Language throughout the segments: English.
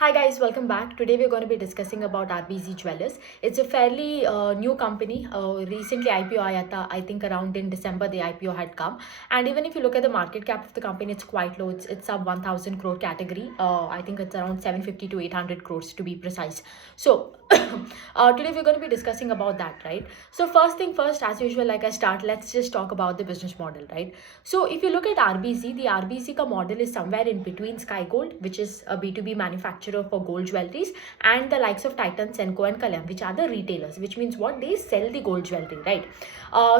Hi guys, welcome back. Today we're going to be discussing about RBZ Jewelers. It's a fairly new company. Recently IPO आया था. I think around in December the IPO had come. And even if you look at the market cap of the company, it's quite low. It's sub 1000 crore category. I think it's around 750 to 800 crores to be precise. So today we're going to be discussing about that, right? So first thing first, as usual, like I start, let's just talk about the business model, right? So if you look at RBZ, the RBZ ka model is somewhere in between Sky Gold, which is a B2B manufacturer for gold jewelries, and the likes of Titan, Senco and Kalyan, which are the retailers, which means what? They sell the gold jewelry, right?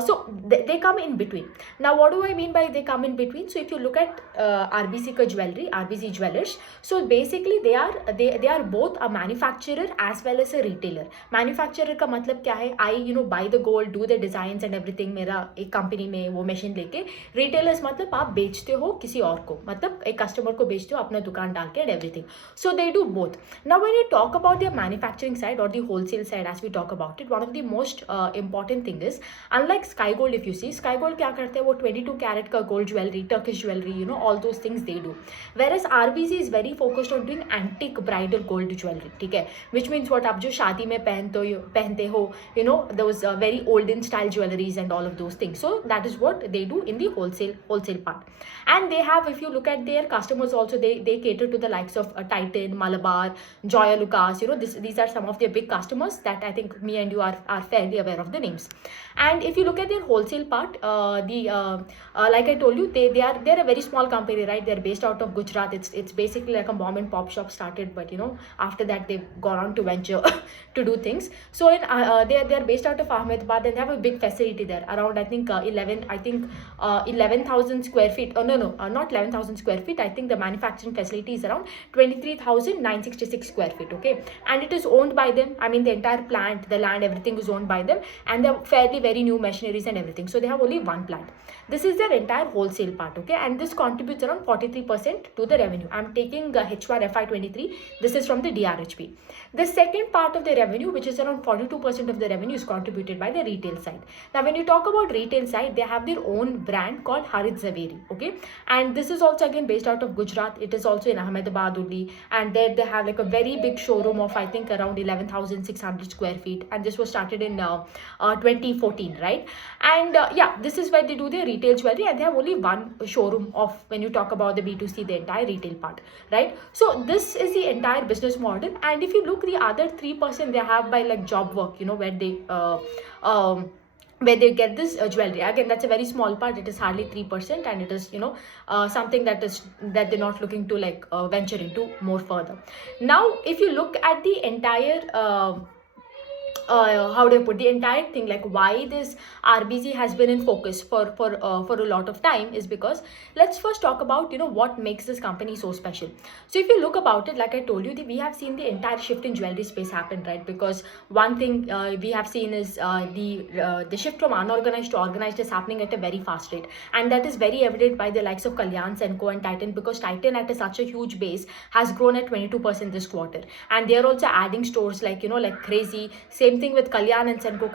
So they come in between. Now what do I mean by they come in between? So if you look at RBZ ka jewelry, RBZ Jewelers, so basically they are both a manufacturer as well as a retailer. Manufacturer का मतलब क्या है? I buy the gold, do the designs and everything मेरा एक company में वो machine लेके. Retailers मतलब आप बेचते हो किसी और को, मतलब एक कस्टमर को बेचते हो अपना दुकान डाल के and everything. So they do both. Now when you talk about their manufacturing side or the wholesale side, as we talk about it, one of the most important thing is, unlike Sky Gold, if you see, Sky Gold क्या करते हैं? वो 22 carat का gold jewelry, Turkish jewelry, all those things they do. Whereas RBZ is very focused on doing antique bridal gold jewelry, ठीक है? Which means what आप जो शादी में पहनते हो, those very olden style jewelries and all of those things. So that is what they do in the wholesale part. And they have, if you look at their customers also, they cater to the likes of Titan, Malabar, Joya Lucas. These are some of their big customers that I think me and you are fairly aware of the names. And if you look at their wholesale part, like I told you, they're a very small company, right? They're based out of Gujarat. It's basically like a mom and pop shop started, but after that they've gone on to venture to do things. So they're based out of Ahmedabad, and they have a big facility there, around I think 11,000 square feet. Oh no, not 11,000 square feet. I think the manufacturing facility is around 23,966 square feet. Okay, and it is owned by them. I mean, the entire plant, the land, everything is owned by them, and they're fairly very new machineries and everything. So they have only one plant. This is their entire wholesale part. Okay, and this contributes around 43% to the revenue. I'm taking H1 FY23. This is from the DRHP. The second part of the revenue, which is around 42% of the revenue, is contributed by the retail side. Now, when you talk about retail side, they have their own brand called Harit Zaveri. Okay, and this is also again based out of Gujarat. It is also in Ahmedabad only, and there they have like a very big showroom of I think around 11,600 square feet, and this was started in 2014, right? And yeah, this is where they do their retail jewelry, and they have only one showroom of, when you talk about the B2C, the entire retail part, right? So this is the entire business model. And if you look, the other 3% they have by like job work, where they get this jewelry. Again, that's a very small part. It is hardly 3%, and it is something that they're not looking to like venture into more further. Now if you look at the entire how do I put the entire thing, like why this RBZ has been in focus for a lot of time, is because let's first talk about what makes this company so special. So if you look about it, like I told you, we have seen the entire shift in jewelry space happen, right? Because one thing we have seen is the shift from unorganized to organized is happening at a very fast rate, and that is very evident by the likes of Kalyan, Senco and Titan, because Titan at such a huge base has grown at 22% this quarter, and they are also adding stores like like crazy. Same thing with Kalyan and Senco.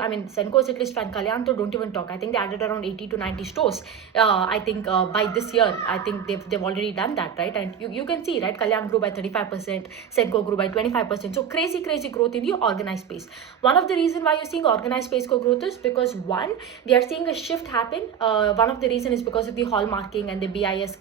I mean, Senco is at least fine. Kalyan, so don't even talk. I think they added around 80 to 90 stores. I think by this year, I think they've already done that, right? And you can see, right? Kalyan grew by 35%, Senco grew by 25%. So crazy growth in the organized space. One of the reasons why you're seeing organized space growth is because one, we are seeing a shift happen. One of the reasons is because of the hallmarking and the BIS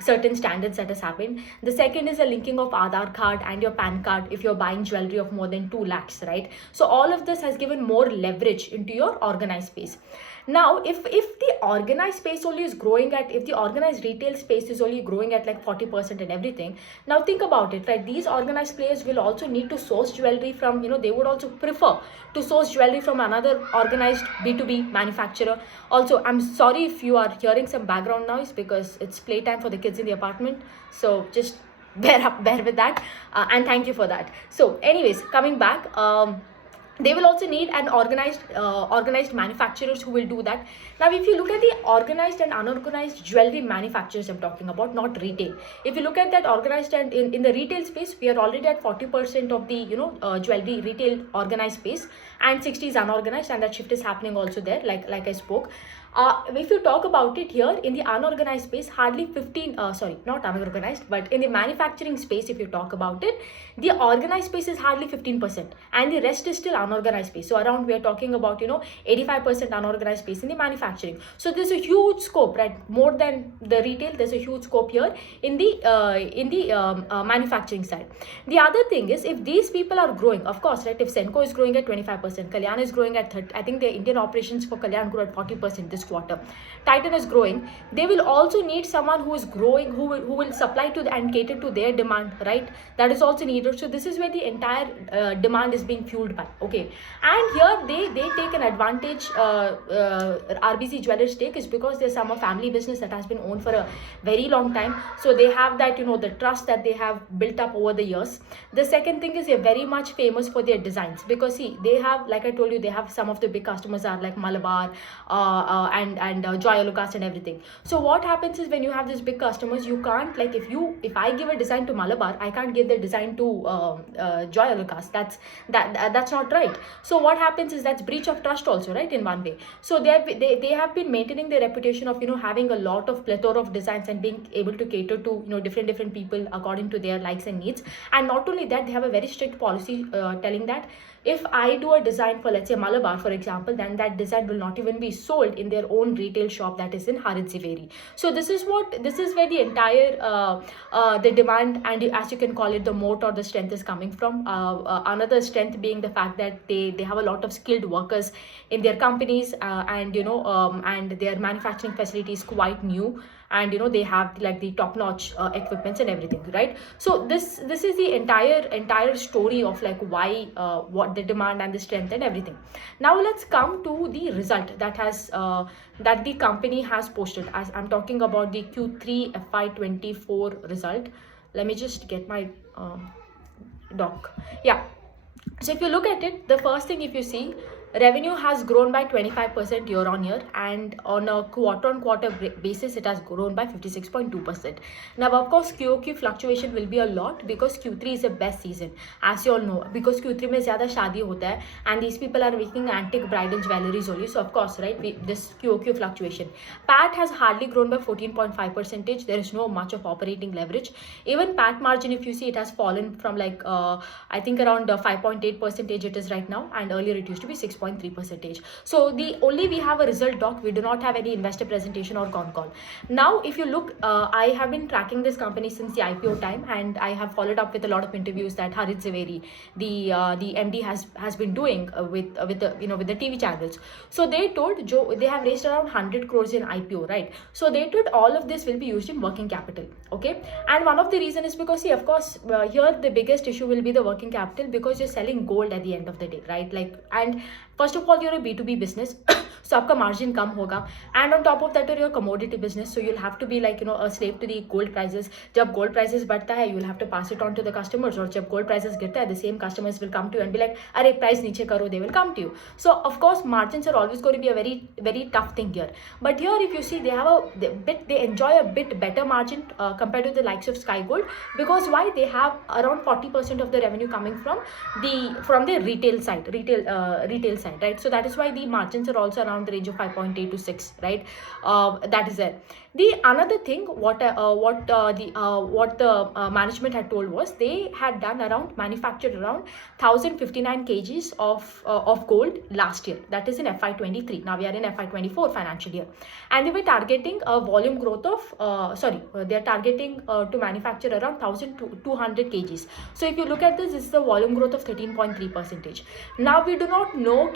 certain standards that has happened. The second is a linking of Aadhaar card and your PAN card if you're buying jewelry of more than 2 lakhs, right? So all of this has given more leverage into your organized space. Now, if the organized space only is growing at, if the organized retail space is only growing at like 40% and everything, now think about it, right? These organized players will also need to source jewelry from, they would also prefer to source jewelry from another organized B2B manufacturer. Also, I'm sorry if you are hearing some background noise because it's playtime for the kids in the apartment. So just bear with that, and thank you for that. So anyways, coming back, they will also need an organized manufacturers who will do that. Now if you look at the organized and unorganized jewelry manufacturers, I'm talking about, not retail. If you look at that organized and in the retail space, we are already at 40% of the jewelry retail organized space, and 60 is unorganized, and that shift is happening also there, like I spoke. If you talk about it here in the unorganized space, hardly 15, not unorganized, but in the manufacturing space, if you talk about it, the organized space is hardly 15%, and the rest is still unorganized space. So around, we are talking about 85% unorganized space in the manufacturing. So there's a huge scope, right? More than the retail, there's a huge scope here in the manufacturing side. The other thing is, if these people are growing, of course, right? If Senco is growing at 25%, Kalyan is growing at 30%. I think the Indian operations for Kalyan grew at 40% this quarter. Titan is growing. They will also need someone who is growing, who will supply to and cater to their demand, right? That is also needed. So this is where the entire demand is being fueled by. Okay, and here they take an advantage. RBZ Jewelers take is because there's some family business that has been owned for a very long time. So they have that the trust that they have built up over the years. The second thing is, they're very much famous for their designs, because see, they have, like I told you, they have some of the big customers are like Malabar and Joy Lucas and everything. So what happens is, when you have these big customers, you can't, like, if I give a design to Malabar, I can't give the design to Joy Lucas. That's not right. So what happens is, that's breach of trust also, right, in one way. So they have been maintaining their reputation of having a lot of plethora of designs and being able to cater to different people according to their likes and needs. And not only that, they have a very strict policy telling that if I do a design for, let's say, Malabar, for example, then that design will not even be sold in their own retail shop that is in Harid. So this is where the entire the demand, and as you can call it, the moat or the strength is coming from. Another strength being the fact that they have a lot of skilled workers in their companies, and their manufacturing facility is quite new, and they have like the top-notch equipments and everything, right? So this is the entire story of like why what the demand and the strength and everything. Now let's come to the result that the company has posted. As I'm talking about the Q3 FY24 result, let me just get my doc. Yeah, so if you look at it, the first thing, if you see, revenue has grown by 25% year on year, and on a quarter on quarter basis, it has grown by 56.2%. Now, of course, QOQ fluctuation will be a lot, because Q3 is the best season, as you all know, because Q3 mein zyada shaadi hota hai, and these people are making antique bridal jewelries only. So, of course, right, this QOQ fluctuation. PAT has hardly grown by 14.5%. There is no much of operating leverage. Even PAT margin, if you see, it has fallen from like I think around 5.8% it is right now, and earlier it used to be 6.3%. So we have a result doc. We do not have any investor presentation or con call. Now, if you look, I have been tracking this company since the IPO time, and I have followed up with a lot of interviews that Harid Zaveri, the MD, has been doing with the TV channels. So they told they have raised around 100 crores in IPO, right? So they told all of this will be used in working capital. Okay, and one of the reason is because, see, of course, here the biggest issue will be the working capital, because you're selling gold at the end of the day, right? Like, and first of all, you're a B2B business, so आपका margin कम होगा, and on top of that, you're a commodity business, so you'll have to be like a slave to the gold prices. जब gold prices बढ़ता है, you'll have to pass it on to the customers, और जब gold prices गिरता है, the same customers will come to you and be like, अरे price नीचे करो, they will come to you. So of course, margins are always going to be a very, very tough thing here. But here, if you see, they enjoy a bit better margin compared to the likes of Sky Gold, because why? They have around 40% of the revenue coming from the retail side, right? So that is why the margins are also around the range of 5.8 to 6, right? That is there. The another thing, what the management had told was, they had manufactured around 1,059 kgs of gold last year. That is in FY23. Now we are in FY24 financial year, and they were targeting a volume growth of they are targeting to manufacture around 1,200 kgs. So if you look at this is the volume growth of 13.3%. Now we do not know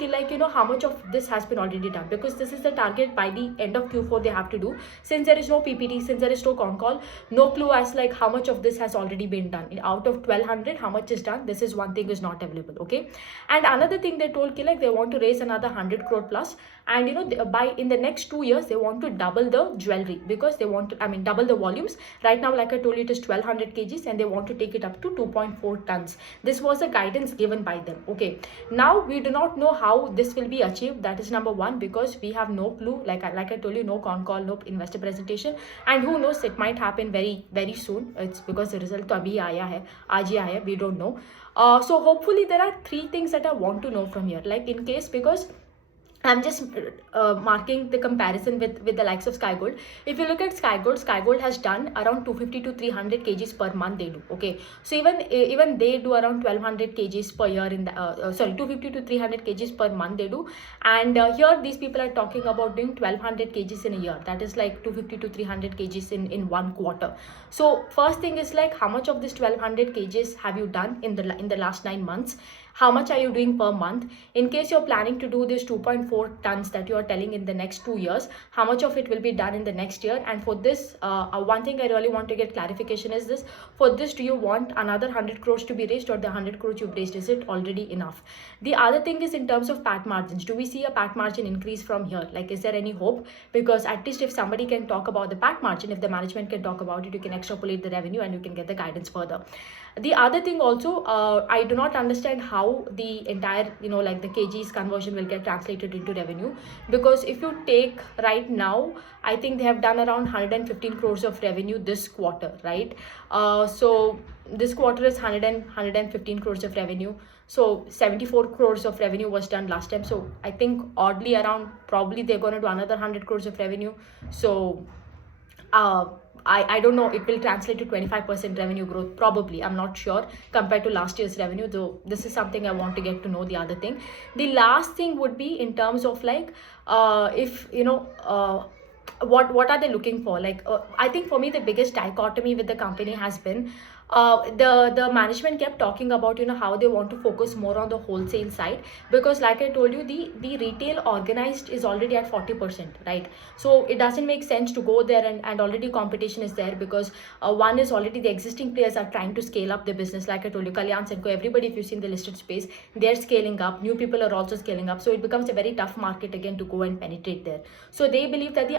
how much of this has been already done, because this is the target by the end of Q4 they have to do. Since there is no PPT, since there is no con call, no clue as like how much of this has already been done. Out of 1,200, how much is done? This is one thing is not available. Okay, and another thing they told like they want to raise another 100 crore plus, and in the next 2 years they want to double the jewelry, because they want to double the volumes. Right now, like I told you, it is 1,200 kgs, and they want to take it up to 2.4 tons. This was the guidance given by them. Okay, now we do not know how this will be achieved. That is number one, because we have no clue. Like I told you, no con call, no investor presentation, and who knows, it might happen very, very soon. It's because the result to abhi aaya hai, aaj hi aaya, we don't know. So hopefully there are 3 things that I want to know from here. Like in case, because I'm just marking the comparison with the likes of Sky Gold. If you look at Sky Gold has done around 250 to 300 kgs per month they do. Okay, so even they do around 1200 kgs per year in the sorry, 250 to 300 kgs per month they do. And here these people are talking about doing 1200 kgs in a year. That is like 250 to 300 kgs in 1 quarter. So first thing is like, how much of this 1200 kgs have you done in the last 9 months? How much are you doing per month? In case you're planning to do this 2.4 tons that you are telling in the next 2 years, how much of it will be done in the next year? And for this, one thing I really want to get clarification is this: for this, do you want another 100 crores to be raised, or the 100 crores you've raised, is it already enough? The other thing is in terms of PAT margins. Do we see a PAT margin increase from here? Like, is there any hope? Because at least if somebody can talk about the PAT margin, if the management can talk about it, you can extrapolate the revenue and you can get the guidance further. The other thing also, I do not understand how the entire, like the kgs conversion will get translated into revenue. Because if you take right now, I think they have done around 115 crores of revenue this quarter, right? So this quarter is 115 crores of revenue. So 74 crores of revenue was done last time. So I think oddly around, probably they're going to do another 100 crores of revenue. So I don't know, it will translate to 25% revenue growth, probably, I'm not sure, compared to last year's revenue. Though this is something I want to get to know. The other thing, the last thing would be in terms of like, if what are they looking for? Like, I think for me the biggest dichotomy with the company has been, the management kept talking about, how they want to focus more on the wholesale side. Because like I told you, the retail organized is already at 40%, right? So it doesn't make sense to go there, and already competition is there. Because one is already the existing players are trying to scale up the business. Like I told you, Kalyan, Senco, everybody, if you've seen the listed space, they're scaling up. New people are also scaling up. So it becomes a very tough market again to go and penetrate there. So they believe that the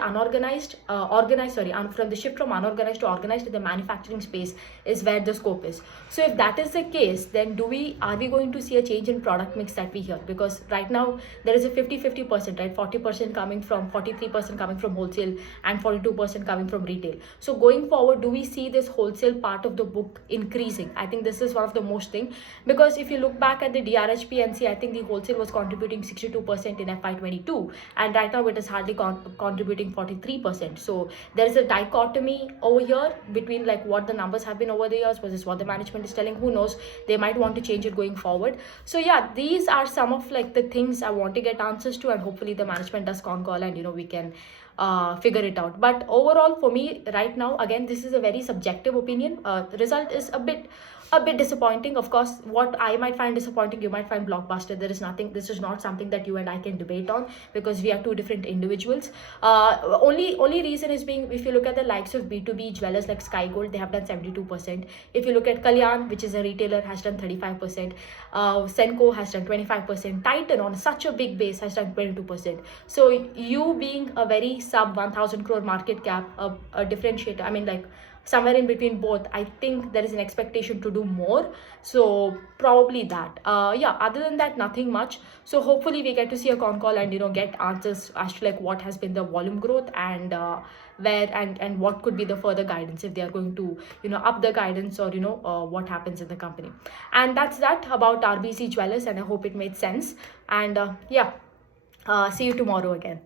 from the shift from unorganized to organized in the manufacturing space is where the scope is. So if that is the case, then are we going to see a change in product mix that we hear? Because right now there is a 50-50%, right? 43% coming from wholesale and 42% coming from retail. So going forward, do we see this wholesale part of the book increasing? I think this is one of the most thing. Because if you look back at the DRHP and see, I think the wholesale was contributing 62% in FY22, and right now it is hardly contributing 43%. So there is a dichotomy over here between like what the numbers have been over the years versus what the management is telling. Who knows, they might want to change it going forward. So yeah, these are some of like the things I want to get answers to, and hopefully the management does con call and we can figure it out. But overall for me right now, again, this is a very subjective opinion. Result is a bit disappointing. Of course, what I might find disappointing, you might find blockbuster. This is not something that you and I can debate on, because we are two different individuals. Only reason is being, if you look at the likes of B2B jewelers like Sky Gold, they have done 72%. If you look at Kalyan, which is a retailer, has done 35%. Senco has done 25%. Titan, on such a big base, has done 22%. So you being a very sub 1000 crore market cap, a differentiator, I mean, like somewhere in between both, I think there is an expectation to do more. So probably that. Yeah, other than that, nothing much. So hopefully we get to see a con call and get answers as to like what has been the volume growth, and where and what could be the further guidance, if they are going to up the guidance, or what happens in the company. And that's that about RBZ Jewelers, and I hope it made sense. And yeah, see you tomorrow again.